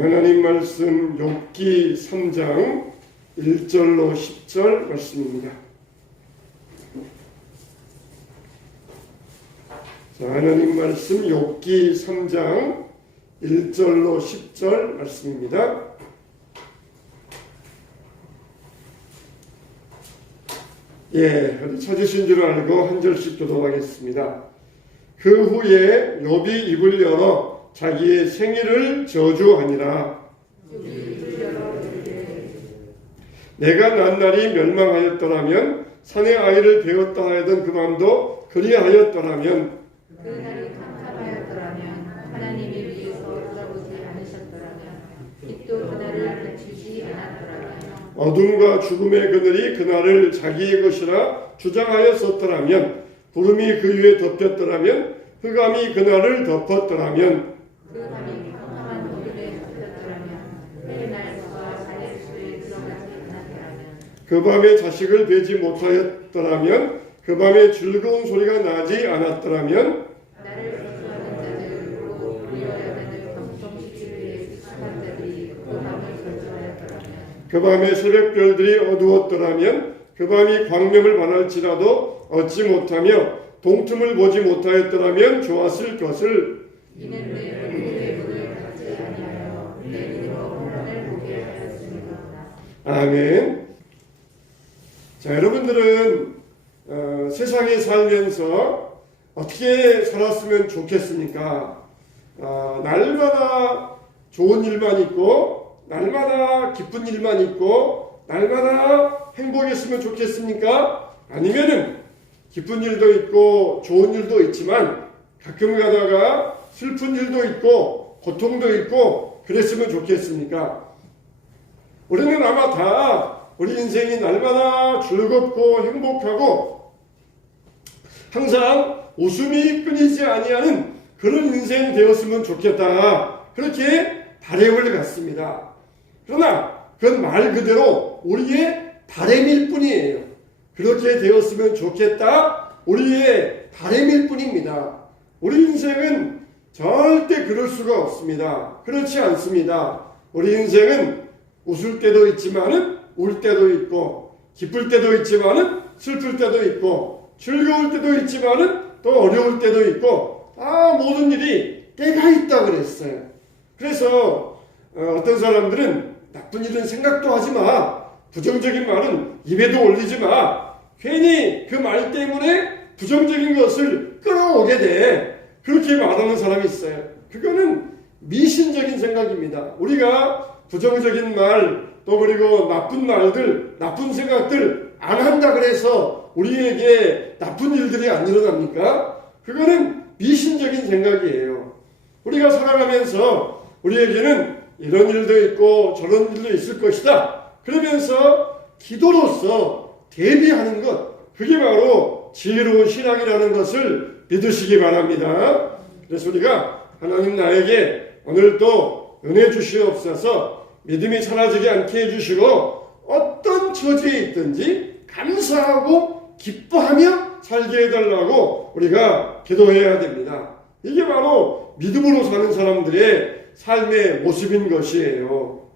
하나님 말씀 욥기 3장 1절로 10절 말씀입니다. 자, 하나님 말씀 욥기 3장 1절로 10절 말씀입니다. 찾으신 줄 알고 한 절씩 교독하겠습니다. 그 후에 욥이 입을 열어 자기의 생일을 저주하니라. 내가 낱날이 멸망하였더라면 산의 아이를 배웠다 하였던 그 밤도 그리하였더라면 그날이 캄캄하였더라면 하나님이 위에서 돌아보지 않으셨더라면 빛도 그날을 비추지 않았더라면 어둠과 죽음의 그늘이 그날을 자기의 것이라 주장하였었더라면 구름이 그 위에 덮였더라면 흑암이 그날을 덮었더라면 그 밤이 캄캄한 어둠에 덮였더라면 해의 날과 자의 수에 들어가지 않았더라면 그 밤에 자식을 베지 못하였더라면 그 밤에 즐거운 소리가 나지 않았더라면 나를 저주하는 자들로 우리여야 되는 경통시키기에 익숙한 자들이 그 밤을 저주하였더라면 그 밤에 새벽별들이 어두웠더라면 그 밤이 광명을 반할지라도 얻지 못하며 동틈을 보지 못하였더라면 좋았을 것을. 이는 내 얼굴의 문을 닫지 아니하여 내 눈으로 하나님을 보게 하였습니다. 아멘. 자, 여러분들은 세상에 살면서 어떻게 살았으면 좋겠습니까? 날마다 좋은 일만 있고 날마다 기쁜 일만 있고 날마다 행복했으면 좋겠습니까? 아니면은 기쁜 일도 있고 좋은 일도 있지만 가끔 가다가 슬픈 일도 있고 고통도 있고 그랬으면 좋겠습니까? 우리는 아마 다 우리 인생이 날마다 즐겁고 행복하고 항상 웃음이 끊이지 아니하는 그런 인생 되었으면 좋겠다, 그렇게 바람을 갖습니다. 그러나 그건 말 그대로 우리의 바람일 뿐이에요. 그렇게 되었으면 좋겠다, 우리의 바람일 뿐입니다. 우리 인생은 절대 그럴 수가 없습니다. 그렇지 않습니다. 우리 인생은 웃을 때도 있지만은 울 때도 있고 기쁠 때도 있지만은 슬플 때도 있고 즐거울 때도 있지만은 또 어려울 때도 있고 모든 일이 때가 있다 그랬어요. 그래서 어떤 사람들은 나쁜 일은 생각도 하지 마, 부정적인 말은 입에도 올리지 마, 괜히 그 말 때문에 부정적인 것을 끌어오게 돼, 그렇게 말하는 사람이 있어요. 그거는 미신적인 생각입니다. 우리가 부정적인 말, 또 그리고 나쁜 말들, 나쁜 생각들 안 한다 그래서 우리에게 나쁜 일들이 안 일어납니까? 그거는 미신적인 생각이에요. 우리가 살아가면서 우리에게는 이런 일도 있고 저런 일도 있을 것이다, 그러면서 기도로서 대비하는 것, 그게 바로 지혜로운 신앙이라는 것을 믿으시기 바랍니다. 그래서 우리가 하나님 나에게 오늘도 은혜 주시옵소서, 믿음이 사라지지 않게 해주시고 어떤 처지에 있든지 감사하고 기뻐하며 살게 해달라고 우리가 기도해야 됩니다. 이게 바로 믿음으로 사는 사람들의 삶의 모습인 것이에요.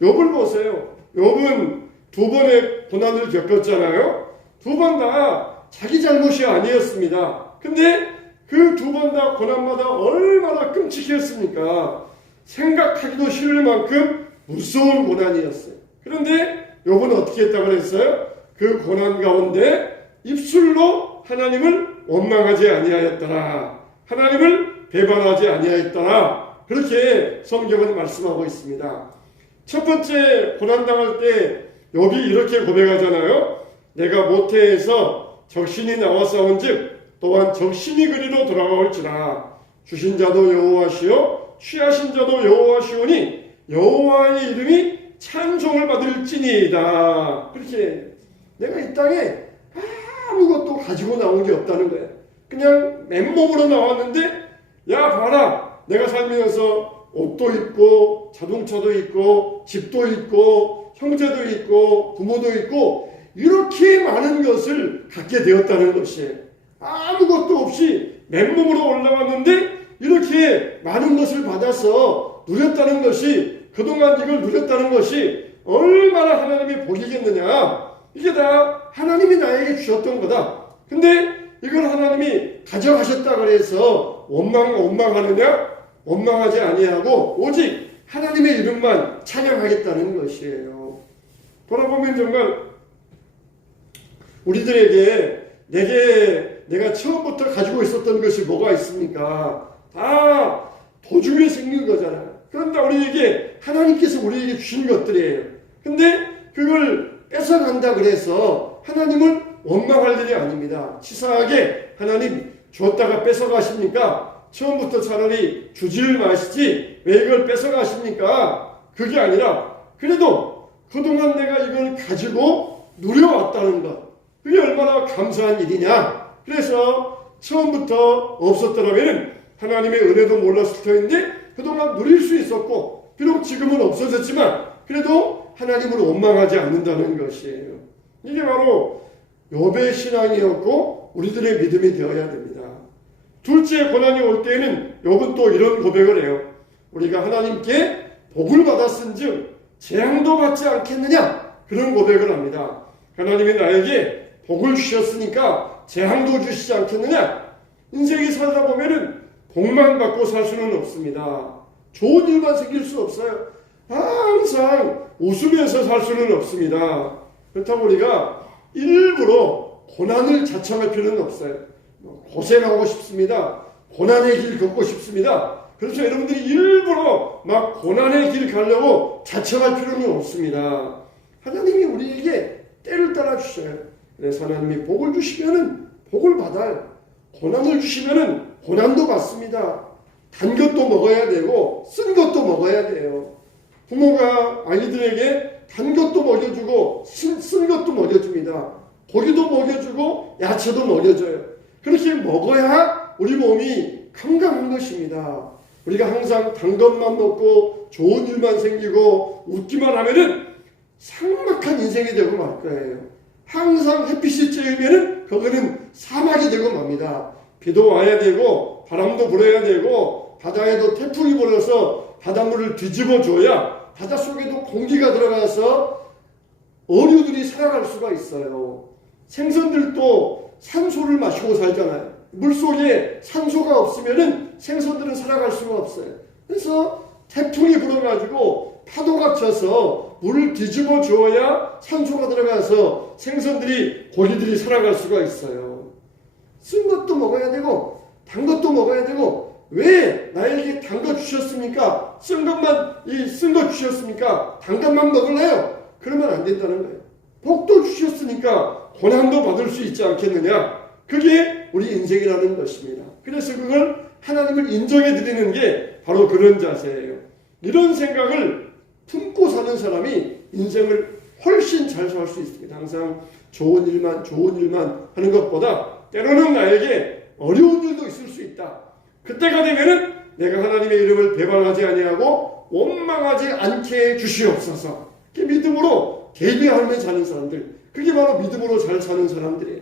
욥을 보세요. 욥은 두 번의 고난을 겪었잖아요. 두 번 다 자기 잘못이 아니었습니다. 근데 그 두 번 다 고난마다 얼마나 끔찍했습니까? 생각하기도 싫을 만큼 무서운 고난이었어요. 그런데 욥은 어떻게 했다고 그랬어요? 그 고난 가운데 입술로 하나님을 원망하지 아니하였더라, 하나님을 배반하지 아니하였더라, 그렇게 성경은 말씀하고 있습니다. 첫 번째 고난당할 때 욥이 이렇게 고백하잖아요. 내가 모태에서 적신이 나와 싸운즉 또한 적신이 그리로 돌아올지라. 주신 자도 여호와시요 취하신 자도 여호와시오니 여호와의 이름이 찬송을 받을지니이다. 그렇게 내가 이 땅에 아무것도 가지고 나온 게 없다는 거예요. 그냥 맨몸으로 나왔는데 야 봐라, 내가 살면서 옷도 있고 자동차도 있고 집도 있고 형제도 있고 부모도 있고 이렇게 많은 것을 갖게 되었다는 것이에요. 아무것도 없이 맨몸으로 올라왔는데 이렇게 많은 것을 받아서 누렸다는 것이, 그동안 이걸 누렸다는 것이 얼마나 하나님의 복이겠느냐. 이게 다 하나님이 나에게 주셨던 거다. 근데 이걸 하나님이 가져가셨다 그래서 원망하느냐? 원망하지 아니하고 오직 하나님의 이름만 찬양하겠다는 것이에요. 돌아보면 정말 우리들에게 내가 처음부터 가지고 있었던 것이 뭐가 있습니까? 다 도중에 생긴 거잖아요. 그런데 우리에게 하나님께서 우리에게 주신 것들이에요. 근데 그걸 뺏어간다 그래서 하나님을 원망할 일이 아닙니다. 치사하게 하나님 줬다가 뺏어가십니까? 처음부터 차라리 주질 마시지 왜 이걸 뺏어가십니까? 그게 아니라 그래도 그동안 내가 이걸 가지고 누려왔다는 것, 그게 얼마나 감사한 일이냐. 그래서 처음부터 없었더라면 하나님의 은혜도 몰랐을 터인데 그동안 누릴 수 있었고, 비록 지금은 없어졌지만 그래도 하나님을 원망하지 않는다는 것이에요. 이게 바로 욥의 신앙이었고 우리들의 믿음이 되어야 됩니다. 둘째 고난이 올 때에는 욥은 또 이런 고백을 해요. 우리가 하나님께 복을 받았은즉 재앙도 받지 않겠느냐, 그런 고백을 합니다. 하나님이 나에게 복을 주셨으니까 재앙도 주시지 않겠느냐. 인생이 살다 보면은 복만 받고 살 수는 없습니다. 좋은 일만 생길 수 없어요. 항상 웃으면서 살 수는 없습니다. 그렇다고 우리가 일부러 고난을 자청할 필요는 없어요. 고생하고 싶습니다. 고난의 길 걷고 싶습니다. 그래서 여러분들이 일부러 막 고난의 길 가려고 자청할 필요는 없습니다. 하나님이 우리에게 때를 따라 주셔요. 그래서 하나님이 복을 주시면은 복을 받아요. 고난을 주시면은 고난도 받습니다. 단 것도 먹어야 되고 쓴 것도 먹어야 돼요. 부모가 아이들에게 단 것도 먹여주고 쓴 것도 먹여줍니다. 고기도 먹여주고 야채도 먹여줘요. 그렇게 먹어야 우리 몸이 건강한 것입니다. 우리가 항상 단 것만 먹고 좋은 일만 생기고 웃기만 하면은 삭막한 인생이 되고 말 거예요. 항상 햇빛이 쬐으면은 그거는 사막이 되고 맙니다. 비도 와야 되고 바람도 불어야 되고 바다에도 태풍이 불어서 바닷물을 뒤집어 줘야 바닷속에도 공기가 들어가서 어류들이 살아갈 수가 있어요. 생선들도 산소를 마시고 살잖아요. 물속에 산소가 없으면은 생선들은 살아갈 수가 없어요. 그래서 태풍이 불어가지고 파도가 쳐서 물을 뒤집어 주어야 산소가 들어가서 생선들이, 고기들이 살아갈 수가 있어요. 쓴 것도 먹어야 되고 단 것도 먹어야 되고, 왜 나에게 단 것 주셨습니까? 쓴 것 주셨습니까? 단 것만 먹을래요? 그러면 안 된다는 거예요. 복도 주셨으니까 고난도 받을 수 있지 않겠느냐? 그게 우리 인생이라는 것입니다. 그래서 그걸 하나님을 인정해 드리는 게 바로 그런 자세예요. 이런 생각을 품고 사는 사람이 인생을 훨씬 잘 살 수 있습니다. 항상 좋은 일만 하는 것보다 때로는 나에게 어려운 일도 있을 수 있다. 그때가 되면은 내가 하나님의 이름을 배반하지 아니하고 원망하지 않게 주시옵소서. 믿음으로 대비하며 사는 사람들, 그게 바로 믿음으로 잘 사는 사람들이에요.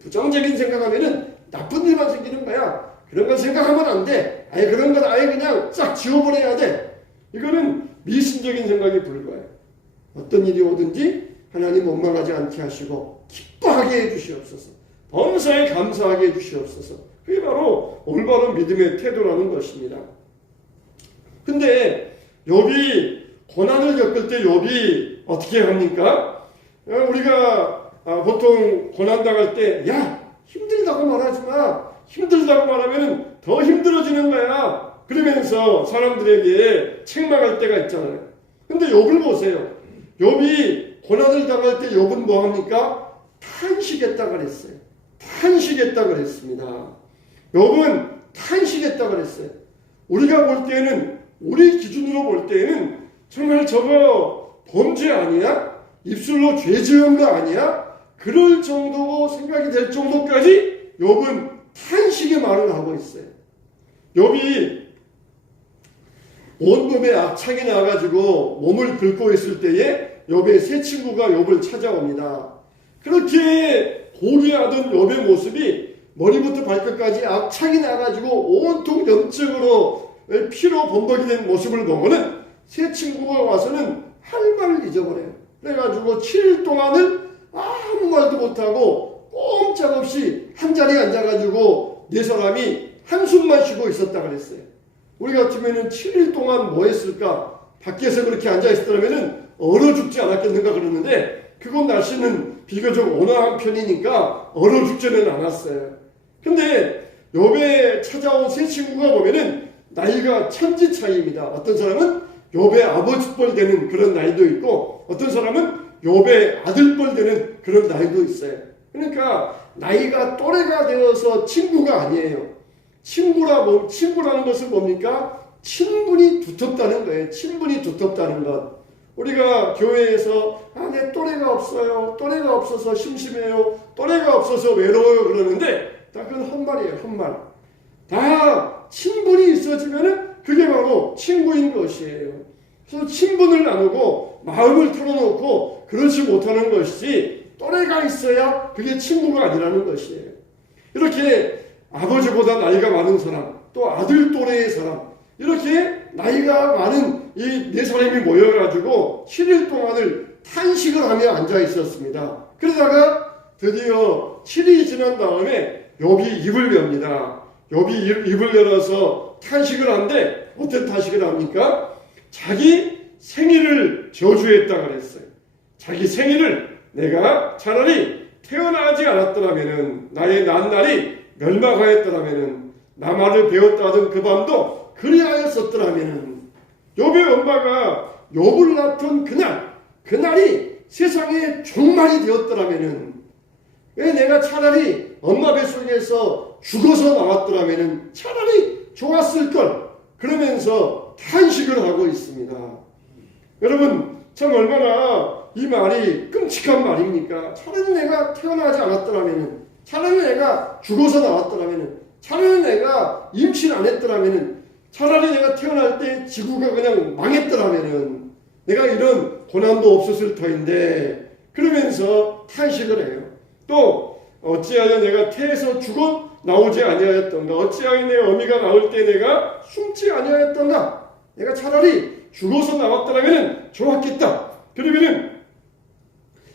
부정적인 생각하면은 나쁜 일만 생기는 거야. 그런 건 생각하면 안 돼. 아예 그런 건 아예 그냥 싹 지워버려야 돼. 이거는 미신적인 생각이 불과해요. 어떤 일이 오든지 하나님 원망하지 않게 하시고 기뻐하게 해주시옵소서. 범사에 감사하게 해주시옵소서. 그게 바로 올바른 믿음의 태도라는 것입니다. 근데 욥이 고난을 겪을 때 욥이 어떻게 합니까? 우리가 보통 고난 당할 때 힘들다고 말하지 마. 힘들다고 말하면 더 힘들어지는 거야. 그러면서 사람들에게 책망할 때가 있잖아요. 근데 욥을 보세요. 욥이 고난을 당할 때 욥은 뭐 합니까? 탄식했다 그랬어요. 탄식했다 그랬습니다. 욥은 탄식했다 그랬어요. 우리가 볼 때는, 우리 기준으로 볼 때는 정말 저거 범죄 아니야? 입술로 죄 지은 거 아니야? 그럴 정도 생각이 될 정도까지 욥은 탄식의 말을 하고 있어요. 욥이 온몸에 악창이 나가지고 몸을 긁고 있을 때에 욥의 세 친구가 욥을 찾아옵니다. 그렇게 고귀하던 욥의 모습이 머리부터 발끝까지 악창이 나가지고 온통 염증으로 피로 범벅이 된 모습을 보고는 새 친구가 와서는 할 말을 잊어버려요. 그래가지고 7일 동안을 아무 말도 못하고 꼼짝없이 한 자리에 앉아가지고 네 사람이 한숨만 쉬고 있었다 그랬어요. 우리 같으면은 7일 동안 뭐 했을까? 밖에서 그렇게 앉아있었다면 얼어 죽지 않았겠는가 그러는데, 그건 날씨는 비교적 온화한 편이니까 얼어 죽지는 않았어요. 근데 욥에 찾아온 세 친구가 보면은 나이가 천지 차이입니다. 어떤 사람은 욥의 아버지뻘 되는 그런 나이도 있고, 어떤 사람은 욥의 아들뻘 되는 그런 나이도 있어요. 그러니까 나이가 또래가 되어서 친구가 아니에요. 친구라는 것은 뭡니까? 친분이 두텁다는 거예요. 친분이 두텁다는 것. 우리가 교회에서 내 또래가 없어요. 또래가 없어서 심심해요. 또래가 없어서 외로워요. 그러는데 다 그건 헛말이에요. 헛말. 다 친분이 있어지면은 그게 바로 친구인 것이에요. 그래서 친분을 나누고 마음을 털어놓고 그렇지 못하는 것이지, 또래가 있어야 그게 친구가 아니라는 것이에요. 이렇게 아버지보다 나이가 많은 사람, 또 아들 또래의 사람, 이렇게 나이가 많은 이 네 사람이 모여가지고 7일 동안을 탄식을 하며 앉아 있었습니다. 그러다가 드디어 7일이 지난 다음에 욥이 입을 엽니다. 욥이 입을 열어서 탄식을 하는데, 어떤 탄식을 합니까? 자기 생일을 저주했다 그랬어요. 자기 생일을 내가 차라리 태어나지 않았더라면은, 나의 난날이 멸망하였더라면은, 나 말을 배웠다 하던 그 밤도 그리하였었더라면은, 욥의 엄마가 욥을 낳던 그날이 세상의 종말이 되었더라면은, 왜 내가 차라리 엄마 뱃속에서 죽어서 나왔더라면은 차라리 좋았을 걸, 그러면서 탄식을 하고 있습니다. 여러분, 참 얼마나 이 말이 끔찍한 말입니까? 차라리 내가 태어나지 않았더라면은, 차라리 내가 죽어서 나왔더라면은, 차라리 내가 임신 안 했더라면은, 차라리 내가 태어날 때 지구가 그냥 망했더라면은 내가 이런 고난도 없었을 터인데, 그러면서 탄식을 해요. 또 어찌하여 내가 태에서 죽어 나오지 아니하였던가, 어찌하여 내 어미가 나올 때 내가 숨지 아니하였던가, 내가 차라리 죽어서 나왔더라면 좋았겠다. 그러면은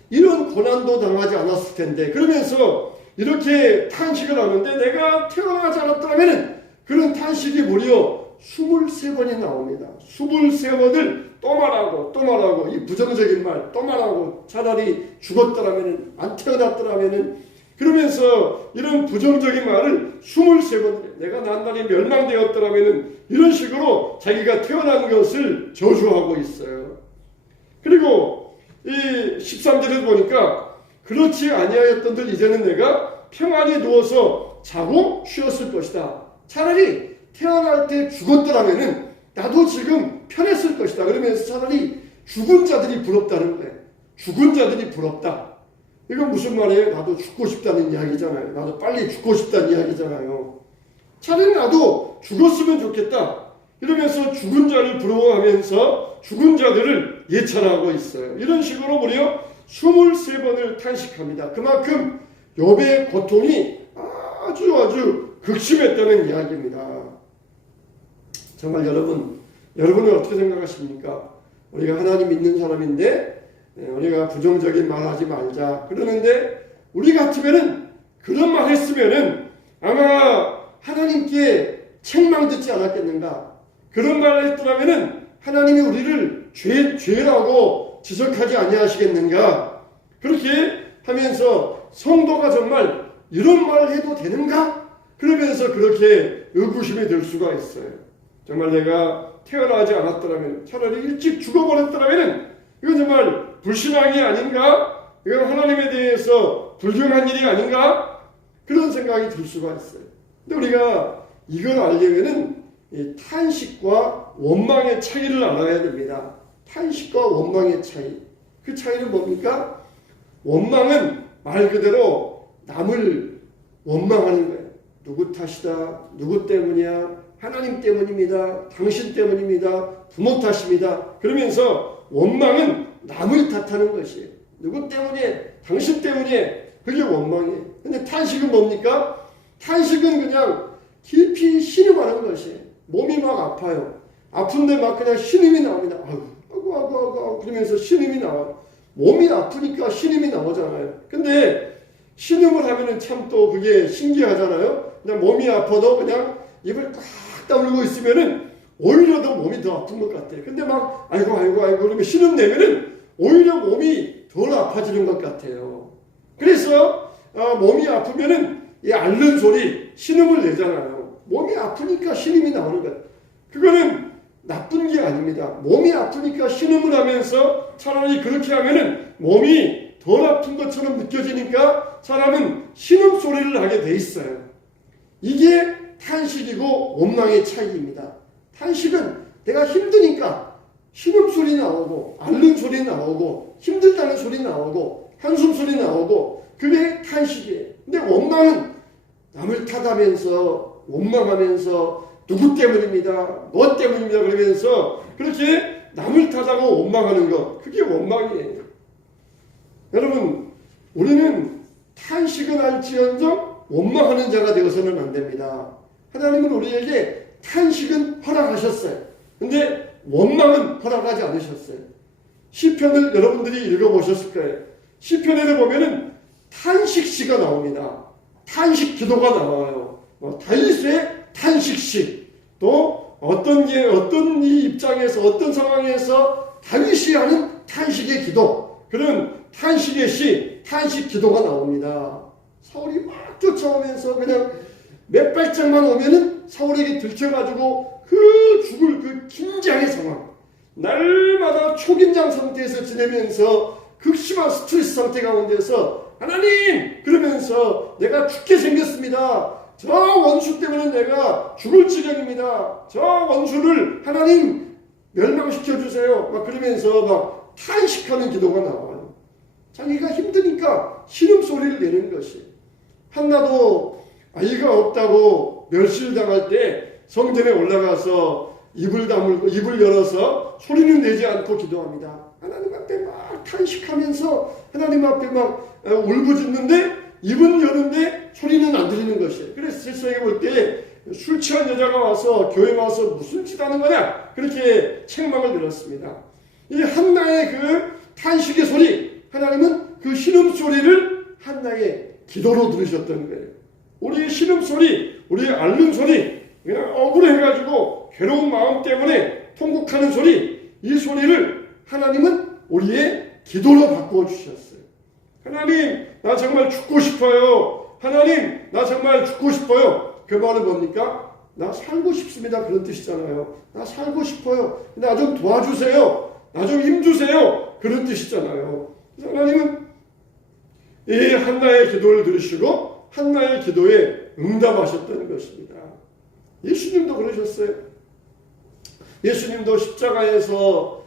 이런 고난도 당하지 않았을 텐데, 그러면서 이렇게 탄식을 하는데, 내가 태어나지 않았더라면 그런 탄식이 무려 23번이 나옵니다. 23번을 또 말하고 이 부정적인 말 또 말하고, 차라리 죽었더라면, 안 태어났더라면, 그러면서 이런 부정적인 말을 23번, 내가 난날이 멸망되었더라면, 이런 식으로 자기가 태어난 것을 저주하고 있어요. 그리고 이 13절에 보니까, 그렇지 아니하였던들 이제는 내가 평안히 누워서 자고 쉬었을 것이다. 차라리 태어날 때 죽었더라면은 나도 지금 편했을 것이다. 그러면서 차라리 죽은 자들이 부럽다는 거예요. 죽은 자들이 부럽다. 이건 무슨 말이에요? 나도 죽고 싶다는 이야기잖아요. 나도 빨리 죽고 싶다는 이야기잖아요. 차라리 나도 죽었으면 좋겠다. 이러면서 죽은 자를 부러워하면서 죽은 자들을 예찬하고 있어요. 이런 식으로 무려 23번을 탄식합니다. 그만큼 욥의 고통이 아주 극심했다는 이야기입니다. 정말 여러분은 어떻게 생각하십니까? 우리가 하나님 믿는 사람인데 우리가 부정적인 말 하지 말자 그러는데, 우리 같으면은 그런 말 했으면은 아마 하나님께 책망 듣지 않았겠는가? 그런 말을 했더라면은 하나님이 우리를 죄라고 지적하지 아니하시겠는가? 그렇게 하면서 성도가 정말 이런 말을 해도 되는가? 그러면서 그렇게 의구심이 들 수가 있어요. 정말 내가 태어나지 않았더라면, 차라리 일찍 죽어버렸더라면 이건 정말 불신앙이 아닌가? 이건 하나님에 대해서 불경한 일이 아닌가? 그런 생각이 들 수가 있어요. 근데 우리가 이걸 알려면은 이 탄식과 원망의 차이를 알아야 됩니다. 탄식과 원망의 차이. 그 차이는 뭡니까? 원망은 말 그대로 남을 원망하는 거예요. 누구 탓이다. 누구 때문이야. 하나님 때문입니다. 당신 때문입니다. 부모 탓입니다. 그러면서 원망은 남을 탓하는 것이에요. 누구 때문에? 당신 때문에. 그게 원망이에요. 근데 탄식은 뭡니까? 탄식은 그냥 깊이 신음하는 것이에요. 몸이 막 아파요. 아픈데 막 그냥 신음이 나옵니다. 아이고 그러면서 신음이 나와요. 몸이 아프니까 신음이 나오잖아요. 근데 신음을 하면은 참 또 그게 신기하잖아요. 그냥 몸이 아파도 그냥 입을 꽉 다물고 있으면은 오히려 더 몸이 더 아픈 것 같아요. 근데 막 아이고 그러면 신음 내면은 오히려 몸이 덜 아파지는 것 같아요. 그래서 몸이 아프면은 이 앓는 소리, 신음을 내잖아요. 몸이 아프니까 신음이 나오는 거예요. 그거는 나쁜 게 아닙니다. 몸이 아프니까 신음을 하면서 차라리 그렇게 하면은 몸이 덜 아픈 것처럼 느껴지니까 사람은 신음 소리를 하게 돼 있어요. 이게 탄식이고 원망의 차이입니다. 탄식은 내가 힘드니까 신음 소리 나오고 앓는 소리 나오고 힘들다는 소리 나오고 한숨 소리 나오고 그게 탄식이에요. 근데 원망은 남을 탓하면서 원망하면서 누구 때문입니다. 뭐 때문입니다. 그러면서 그렇게 남을 탓하고 원망하는 것 그게 원망이에요. 여러분 우리는 탄식은 할지언정 원망하는 자가 되어서는 안 됩니다. 하나님은 우리에게 탄식은 허락하셨어요. 근데 원망은 허락하지 않으셨어요. 시편을 여러분들이 읽어보셨을 거예요. 시편에도 보면은 탄식시가 나옵니다. 탄식 기도가 나와요. 다윗의 탄식시. 또 어떤 이 입장에서 어떤 상황에서 다윗이 하는 탄식의 기도. 그런 탄식의 시, 탄식 기도가 나옵니다. 사울이 막 쫓아오면서 그냥 몇 발짝만 오면은 사울에게 들켜가지고 죽을 그 긴장의 상황. 날마다 초긴장 상태에서 지내면서 극심한 스트레스 상태 가운데서 하나님! 그러면서 내가 죽게 생겼습니다. 저 원수 때문에 내가 죽을 지경입니다. 저 원수를 하나님 멸망시켜 주세요. 막 그러면서 막 탄식하는 기도가 나와요. 자기가 힘드니까 신음소리를 내는 것이. 한나도 아이가 없다고 멸실당할 때 성전에 올라가서 입을 다물고 입을 열어서 소리는 내지 않고 기도합니다. 하나님 앞에 막 탄식하면서 하나님 앞에 막 울부짖는데 입은 여는데 소리는 안 들리는 것이에요. 그래서 세상에 볼 때 술 취한 여자가 와서 교회 와서 무슨 짓 하는 거냐 그렇게 책망을 들었습니다. 이 한나의 그 탄식의 소리 하나님은 그 신음소리를 한나의 기도로 들으셨던 거예요. 우리의 신음소리 우리의 앓는 소리 그냥 억울해가지고 괴로운 마음 때문에 통곡하는 소리 이 소리를 하나님은 우리의 기도로 바꾸어 주셨어요. 하나님 나 정말 죽고 싶어요. 하나님 나 정말 죽고 싶어요. 그 말은 뭡니까? 나 살고 싶습니다. 그런 뜻이잖아요. 나 살고 싶어요. 나 좀 도와주세요. 나 좀 힘주세요. 그런 뜻이잖아요. 그래서 하나님은 이 한나의 기도를 들으시고 한나의 기도에 응답하셨다는 것입니다. 예수님도 그러셨어요. 예수님도 십자가에서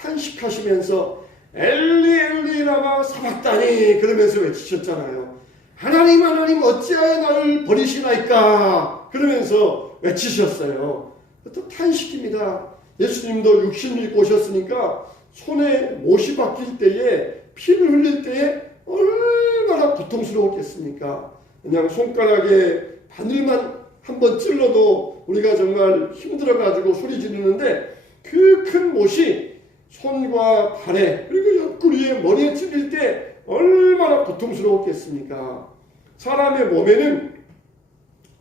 탄식하시면서 엘리 엘리 라마 사박다니 그러면서 외치셨잖아요. 하나님 하나님 어찌하여 나를 버리시나이까 그러면서 외치셨어요. 또 탄식입니다. 예수님도 육신을 입고 오셨으니까 손에 못이 박힐 때에 피를 흘릴 때에 얼마나 고통스러웠겠습니까? 그냥 손가락에 바늘만 한번 찔러도 우리가 정말 힘들어가지고 소리 지르는데 그 큰 못이 손과 발에 그리고 옆구리에 머리에 찔릴 때 얼마나 고통스러웠겠습니까? 사람의 몸에는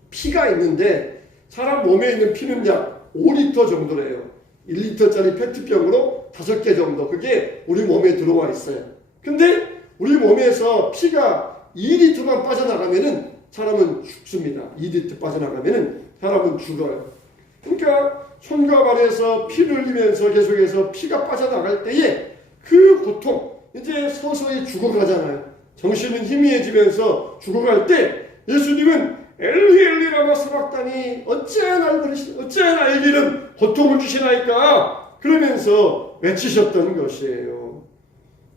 피가 있는데 사람 몸에 있는 피는 약 5리터 정도래요. 1리터짜리 페트병으로 5개 정도 그게 우리 몸에 들어와 있어요. 근데 우리 몸에서 피가 2리터만 빠져나가면은 사람은 죽습니다. 2리터 빠져나가면은 사람은 죽어요. 그러니까 손과 발에서 피를 흘리면서 계속해서 피가 빠져나갈 때에 그 고통 이제 서서히 죽어가잖아요. 정신은 희미해지면서 죽어갈 때 예수님은 엘리 엘리 라마 사박다니 어찌하여 나를 버리시나 어찌하여 나에게는 고통을 주시나이까 그러면서 외치셨던 것이에요.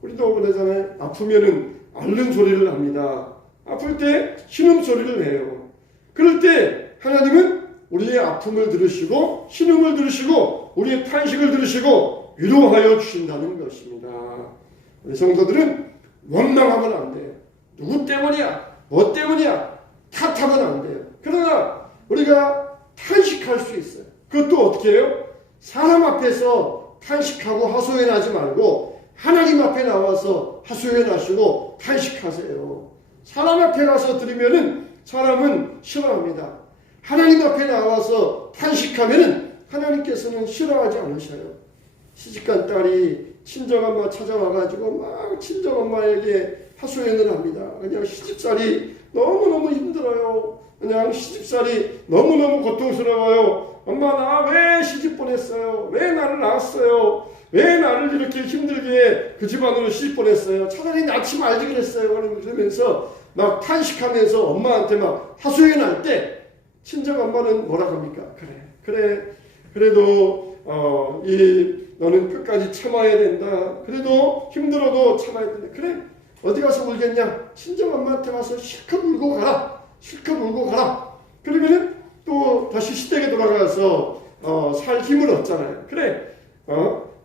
우리도 그러잖아요. 아프면은 앓는 소리를 합니다. 아플 때 신음소리를 내요. 그럴 때 하나님은 우리의 아픔을 들으시고 신음을 들으시고 우리의 탄식을 들으시고 위로하여 주신다는 것입니다. 우리 성도들은 원망하면 안 돼요. 누구 때문이야? 뭐 때문이야? 탓하면 안 돼요. 그러나 우리가 탄식할 수 있어요. 어떻게 해요? 사람 앞에서 탄식하고 하소연하지 말고 하나님 앞에 나와서 하소연하시고 탄식하세요. 사람 앞에 가서 드리면은 사람은 싫어합니다. 하나님 앞에 나와서 탄식하면은 하나님께서는 싫어하지 않으셔요. 시집간 딸이 친정엄마 찾아와가지고 막 친정엄마에게 하소연을 합니다. 그냥 시집살이 너무너무 힘들어요. 그냥 시집살이 너무너무 고통스러워요. 엄마 나 왜 시집 보냈어요? 왜 나를 낳았어요? 왜 나를 이렇게 힘들게 그 집안으로 시집 보냈어요? 차라리 낳지 말지 그랬어요. 그러면서 막 탄식하면서 엄마한테 막 하소연할 때 친정엄마는 뭐라 합니까? 그래도 너는 끝까지 참아야 된다. 그래도 힘들어도 참아야 된다. 그래 어디 가서 울겠냐? 친정엄마한테 가서 실컷 울고 가라. 실컷 울고 가라. 그러면은 또 다시 시댁에 돌아가서 살 힘을 얻잖아요. 그래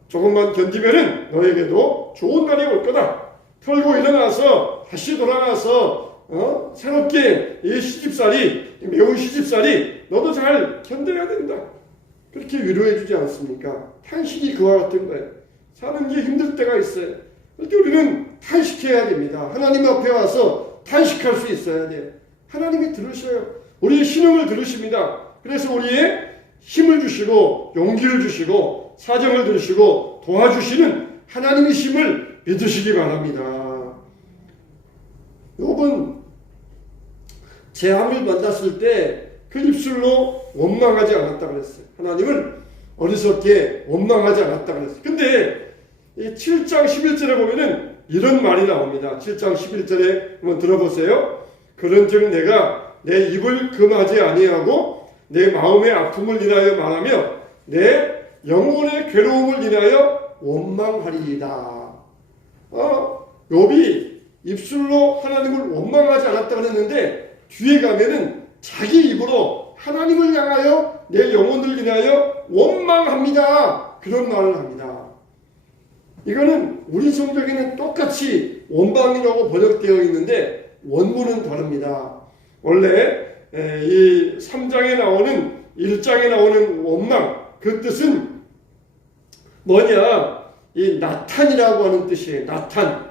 조금만 견디면은 너에게도 좋은 날이 올 거다. 털고 일어나서 다시 돌아가서 새롭게 이 시집살이 매운 시집살이 너도 잘 견뎌야 된다. 그렇게 위로해 주지 않습니까? 탄식이 그와 같은 거예요. 사는 게 힘들 때가 있어요. 그렇게 우리는 탄식해야 됩니다. 하나님 앞에 와서 탄식할 수 있어야 돼요. 하나님이 들으셔요. 우리의 신음을 들으십니다. 그래서 우리의 힘을 주시고 용기를 주시고 사정을 들으시고 도와주시는 하나님이심을 믿으시기 바랍니다. 욥은 재앙을 만났을 때 그 입술로 원망하지 않았다 그랬어요. 하나님을 어리석게 원망하지 않았다 그랬어요. 근데 이 7장 11절에 보면은 이런 말이 나옵니다. 7장 11절에 한번 들어보세요. 그런즉 내가 내 입을 금하지 아니하고 내 마음의 아픔을 인하여 말하며 내 영혼의 괴로움을 인하여 원망하리이다. 욥이 입술로 하나님을 원망하지 않았다 그랬는데 뒤에 가면은 자기 입으로 하나님을 향하여 내 영혼을 인하여 원망합니다. 그런 말을 합니다. 이거는 우리 성경에는 똑같이 원망이라고 번역되어 있는데 원문은 다릅니다. 원래 이 3장에 나오는 1장에 나오는 원망 그 뜻은 뭐냐? 이 나탄이라고 하는 뜻이에요. 나탄.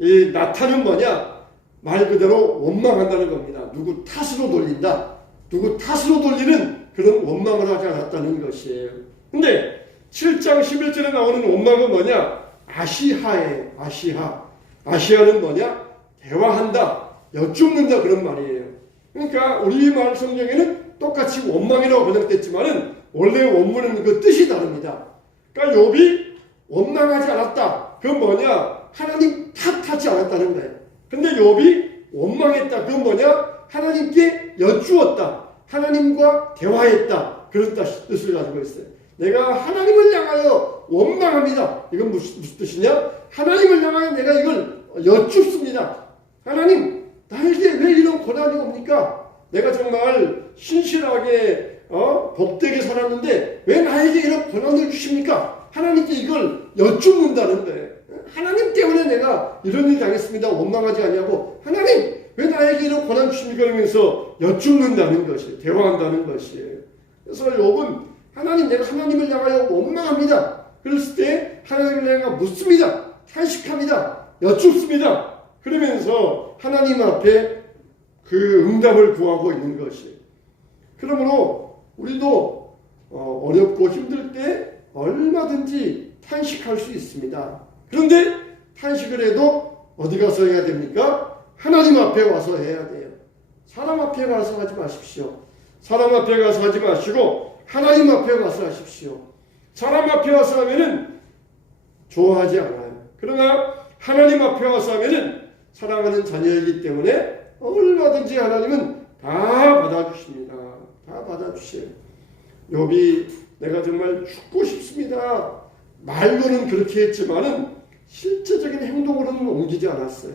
이 나탄은 뭐냐? 말 그대로 원망한다는 겁니다. 누구 탓으로 돌린다. 누구 탓으로 돌리는 그런 원망을 하지 않았다는 것이에요. 근데 7장 11절에 나오는 원망은 뭐냐? 아시하에 아시하. 아시하는 뭐냐? 대화한다. 여쭙는다 그런 말이에요. 그러니까 우리말 성경에는 똑같이 원망이라고 번역됐지만은 원래 원문은 그 뜻이 다릅니다. 그러니까 욥이 원망하지 않았다. 그건 뭐냐? 하나님 탓하지 않았다는 거예요. 근데 욥이 원망했다. 그건 뭐냐? 하나님께 여쭈었다. 하나님과 대화했다. 그런 뜻을 가지고 있어요. 내가 하나님을 향하여 원망합니다. 이건 무슨 뜻이냐? 하나님을 향하여 내가 이걸 여쭙습니다. 하나님, 나에게 왜 이런 고난이 옵니까? 내가 정말 신실하게 복되게 살았는데 왜 나에게 이런 고난을 주십니까? 하나님께 이걸 여쭙는다는 거예요. 하나님 때문에 내가 이런 일 당했습니다. 원망하지 아니하고 하나님 왜 나에게 이런 고난 주십니까? 그러면서 여쭙는다는 것이에요. 대화한다는 것이에요. 그래서 욥은 하나님 내가 하나님을 향하여 원망합니다. 그랬을 때 하나님을 향하여 묻습니다. 탄식합니다. 여쭙습니다. 그러면서 하나님 앞에 그 응답을 구하고 있는 것이에요. 그러므로 우리도 어렵고 힘들 때 얼마든지 탄식할 수 있습니다. 그런데 탄식을 해도 어디 가서 해야 됩니까? 하나님 앞에 와서 해야 돼요. 사람 앞에 가서 하지 마십시오. 사람 앞에 가서 하지 마시고 하나님 앞에 가서 하십시오. 사람 앞에 와서 하면은 좋아하지 않아요. 그러나 하나님 앞에 와서 하면은 사랑하는 자녀이기 때문에 얼마든지 하나님은 다 받아주십니다. 다 받아주세요. 욥이 내가 정말 죽고 싶습니다. 말로는 그렇게 했지만은 실제적인 행동으로는 옮기지 않았어요.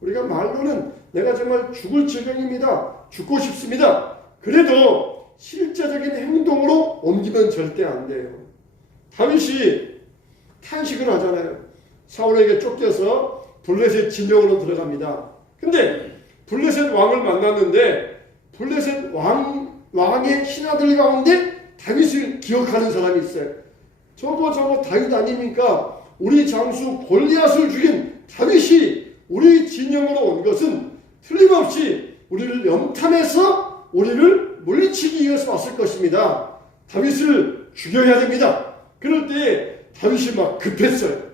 우리가 말로는 내가 정말 죽을 지경입니다. 죽고 싶습니다. 그래도 실제적인 행동으로 옮기면 절대 안 돼요. 다윗이 탄식을 하잖아요. 사울에게 쫓겨서 블레셋 진영으로 들어갑니다. 근데 블레셋 왕을 만났는데 블레셋 왕의 신하들 가운데 다윗을 기억하는 사람이 있어요. 저거 다윗 아닙니까? 우리 장수 골리앗을 죽인 다윗이 우리 진영으로 온 것은 틀림없이 우리를 염탐해서 우리를 물리치기 위해서 왔을 것입니다. 다윗을 죽여야 됩니다. 그럴 때 다윗이 막 급했어요.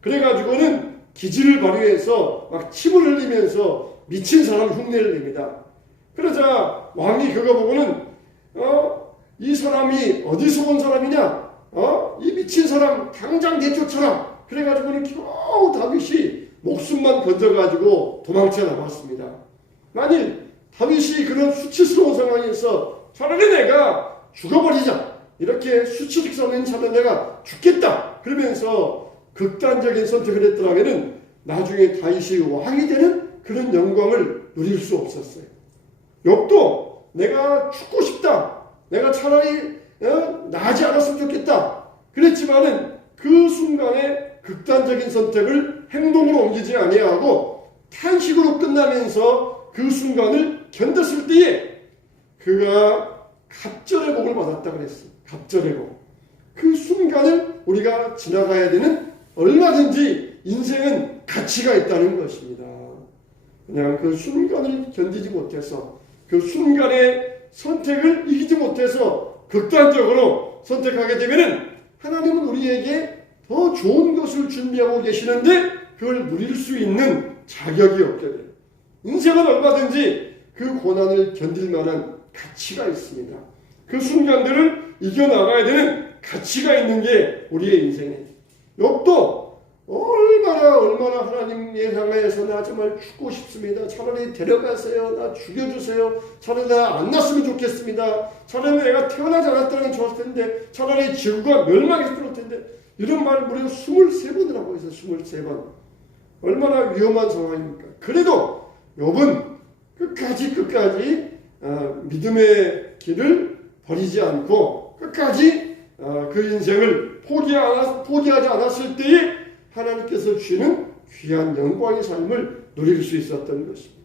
그래가지고는 기지를 발휘해서 막 침을 흘리면서 미친 사람 흉내를 냅니다. 그러자 왕이 그거 보고는 이 사람이 어디서 온 사람이냐? 이 미친 사람 당장 내쫓아라. 그래가지고는 겨우 다윗이 목숨만 건져가지고 도망쳐 나왔습니다. 만일 다윗이 그런 수치스러운 상황에서 차라리 내가 죽어버리자, 이렇게 수치스러운 차라리 내가 죽겠다 그러면서 극단적인 선택을 했더라면 나중에 다윗이 왕이 되는 그런 영광을 누릴 수 없었어요. 욥도 내가 죽고 싶다, 내가 차라리 나지 않았으면 좋겠다 그랬지만은 그 순간에 극단적인 선택을 행동으로 옮기지 아니하고 탄식으로 끝나면서 그 순간을 견뎠을 때에 그가 갑절의 복을 받았다 그랬어요. 갑절의 복. 그 순간을 우리가 지나가야 되는, 얼마든지 인생은 가치가 있다는 것입니다. 그냥 그 순간을 견디지 못해서, 그 순간의 선택을 이기지 못해서 극단적으로 선택하게 되면은 하나님은 우리에게 더 좋은 것을 준비하고 계시는데 그걸 누릴 수 있는 자격이 없게 돼요. 인생은 얼마든지 그 고난을 견딜 만한 가치가 있습니다. 그 순간들을 이겨나가야 되는 가치가 있는 게 우리의 인생이에요. 욥도 얼마나 하나님에 향해서 나 정말 죽고 싶습니다. 차라리 데려가세요. 나 죽여주세요. 차라리 나 안 났으면 좋겠습니다. 차라리 내가 태어나지 않았다는 게 좋았을 텐데, 차라리 지구가 멸망했을 텐데, 이런 말을 무려 23번을 하고 있어요. 23번. 얼마나 위험한 상황입니까? 그래도 욥은 끝까지 믿음의 길을 버리지 않고 끝까지 그 인생을 포기하지 않았을 때에 하나님께서 주시는 귀한 영광의 삶을 누릴 수 있었던 것입니다.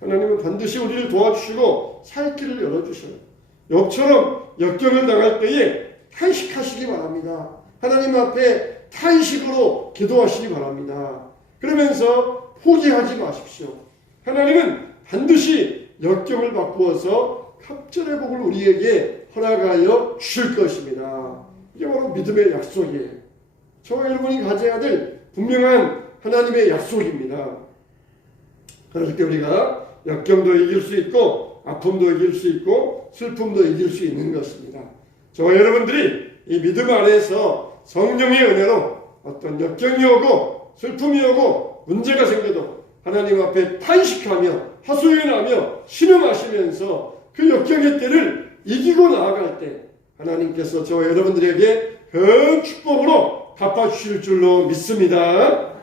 하나님은 반드시 우리를 도와주시고 살 길을 열어주셔요. 욥처럼 역경을 당할 때에 탄식하시기 바랍니다. 하나님 앞에 탄식으로 기도하시기 바랍니다. 그러면서 포기하지 마십시오. 하나님은 반드시 역경을 바꾸어서 갑절의 복을 우리에게 허락하여 주실 것입니다. 이게 바로 믿음의 약속이에요. 저와 여러분이 가져야 될 분명한 하나님의 약속입니다. 그럴 때 우리가 역경도 이길 수 있고 아픔도 이길 수 있고 슬픔도 이길 수 있는 것입니다. 저와 여러분들이 이 믿음 안에서 성령의 은혜로 어떤 역경이 오고 슬픔이 오고 문제가 생겨도 하나님 앞에 탄식하며 하소연하며 신음하시면서 그 역경의 때를 이기고 나아갈 때 하나님께서 저와 여러분들에게 큰 축복으로 갚아주실 줄로 믿습니다.